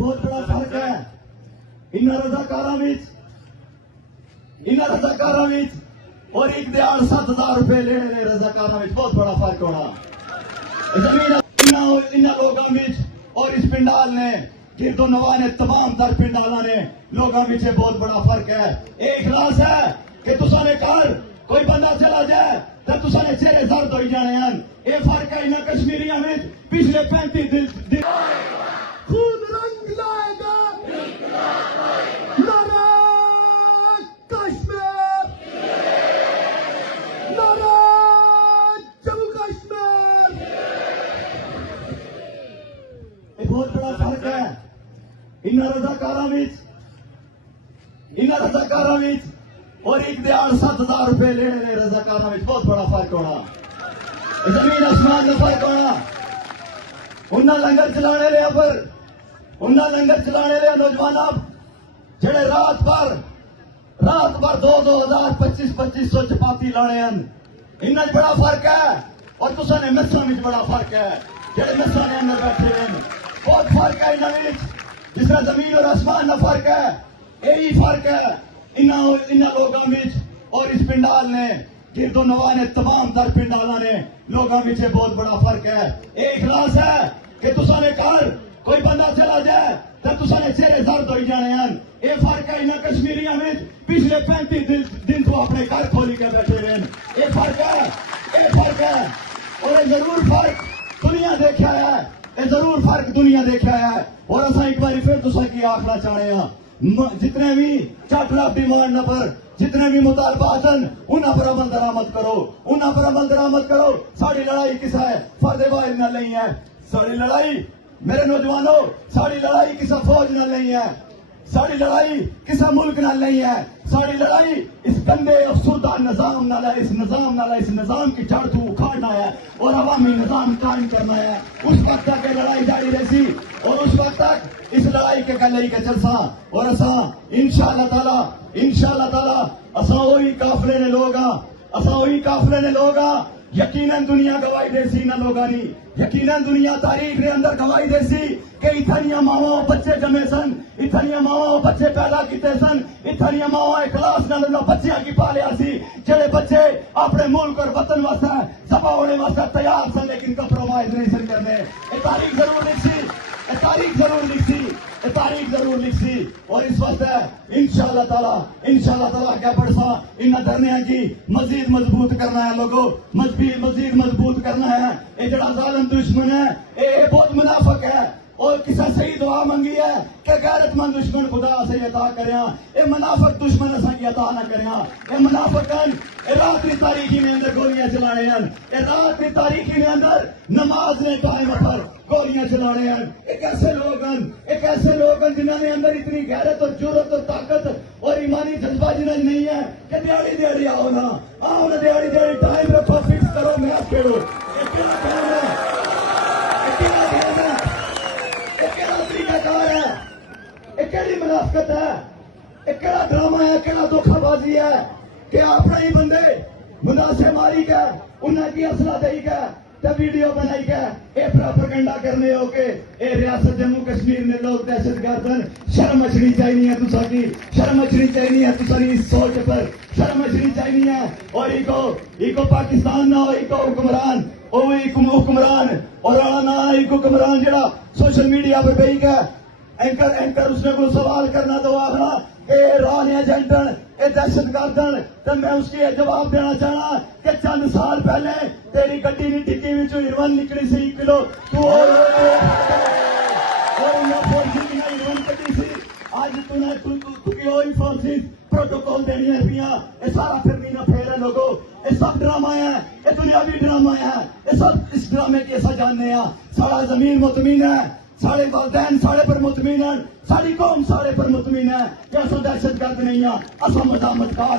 बहुत बड़ा फर्क है इन रजाकारां विच और एक दिहाड़ 7,000 रुपए लेने रजाकारां विच बहुत बड़ा फर्क होना। जमीन इन लोगों विच और इस पिंडाल ने गिरदो नवा ने तमाम तर पिंडाला ने लोगों विच बहुत बड़ा फर्क है। एक इखलास है कि तुसा ने घर कोई बंदा चला जाए तो तुसा ने चेहरे दर्द हो जाने हैं। ये फर्क है इन कश्मीरियों में पिछले 35 दिन खून रंग लाएगा नारा कश्मीर, नारा जम्मू कश्मीर। ये बहुत बड़ा फर्क है इन रजाकारां विच और एक दिहाड़ 7,000 रुपए लेने रजाकारां विच बहुत बड़ा फर्क होना। जमीन आसमान का फर्क होना। उन्ना लंगर चलाने लिया नौजवान जेड़े रात भर 2,000 2500 चपाती लाने हैं। इन्ना बड़ा फर्क है और तुसा ने मिसां विच बड़ा फर्क है। जेड़े मिसां ने अंदर बैठे हैं बहुत फर्क है इन्हां विच। जिस तरह जमीन और आसमान का फर्क है यही फर्क है इन लोगों विच और इस पिंडाल ने गिरदो नवा ने तमाम तर पिंडाला ने लोगों विच बहुत बड़ा फर्क है। एक इखलास है कि तुसा ने घर कोई बंदा चला जाए तो तुसा ने चेहरे दर्द हो जाने हैं। ये फर्क है इन कश्मीरियों में पिछले 35 दिन तो अपने घर खोली के बैठे हैं। ये फर्क है और ये जरूर फर्क दुनिया देखा है। ये जरूर फर्क दुनिया देखा है और असा एक बार फिर तुसा की आखना चाहने हैं जितने भी 4 लाख डिमांड न पर जितने भी मुतालबात हैं उन्हां पर अमल दरामद करो। साड़ी लड़ाई किसा है फर्द वाहिद न नहीं है। साड़ी लड़ाई मेरे नौजवानों साड़ी लड़ाई किसा फौज न नहीं है। साड़ी लड़ाई किसा मुल्क न नहीं है। साड़ी लड़ाई इस गंदे अफसुर्दा निजाम नाल है। इस निजाम की जड़ को उखाड़ना है और अवामी निजाम कायम करना है। उस वक्त तक ये लड़ाई जारी रहसी और उस वक्त तक इस लड़ाई के गले के चलसा और असा इंशाअल्लाह ताला असा वही काफले ने लोग यकीनन दुनिया गवाही देसी न लोगानी। यकीनन दुनिया तारीख ने अंदर गवाही देसी कि इथनिया मावा बच्चे जमे सन, इथनिया मावा बच्चे पैदा किते सन, इथनिया मावा इखलास नाल बच्चियां की पालिया सी जेड़े बच्चे अपने मुल्क और वतन वास्ते सफा होने वास्ते तैयार सन लेकिन कंप्रोमाइज नहीं सन करने। ये तारीख जरूर लिखसी और इस वक्त इंशाअल्लाह ताला क्या पड़सा इन धरने की मजीद मजबूत करना है। लोगों मजीद मजबूत करना है। ये जड़ा जालिम दुश्मन है ये बहुत मुनाफिक है और किसी सही दुआ मंगी है कि गैरतमंद दुश्मन खुदा से अता करया। ये मुनाफिक दुश्मन असा की अता न करया। ये मुनाफिकन रात की तारीखी में अंदर गोलियां चलाने हैं। ये रात की तारीखी में अंदर नमाज ने टाइम पर गोलियां चलाने हैं। एक ऐसे लोग जिन्होंने अंदर इतनी गैरत और जुर्रत और ताकत और ईमानी जज्बा जिन्हें नहीं है कि दिहाड़ी आओ ना दिहाड़ी टाइम रखो फिक्स करो मैच खेलो। मुनाफिकत है एक ड्रामा है केड़ा धोखाबाजी है कि अपने ही बंदे मुनासे मारी के उन्हें की असला दई के वीडियो बनाई के ये प्रोपेगेंडा करने हो के ये रियासत जम्मू कश्मीर में लोग दहशतगर्द शर्म मचनी चाहिए तुसा की शर्म मचनी चाहिए तुसारी सोच पर शर्म मचनी चाहिए। और इको पाकिस्तान ना हो इको हुक्मरान और ना इको हुक्मरान जरा सोशल मीडिया पर गई के एंकर उसने कोई सवाल करना तो आखना रॉ ने एजेंटन ये दहशतगर्दन तो मैं उसकी जवाब देना चाहना कि चंद साल पहले तेरी गड्डी की डिक्की में हिरवन निकली सी 1 किलो तू आज तूने फोर्सिस प्रोटोकॉल देनी है ये सारा फिर ना फेर है लोगों। ये सब ड्रामा है ये दुनियावी ड्रामा है। ये सब इस ड्रामे की ऐसा जानने सारा जमीन मुतमीन है साढ़े वालदैन साढ़े पर मुतमीन है साड़ी कौम साढ़े पर मुतमीन है कि असा दहशतगर्द नहीं है। असा मजामतकार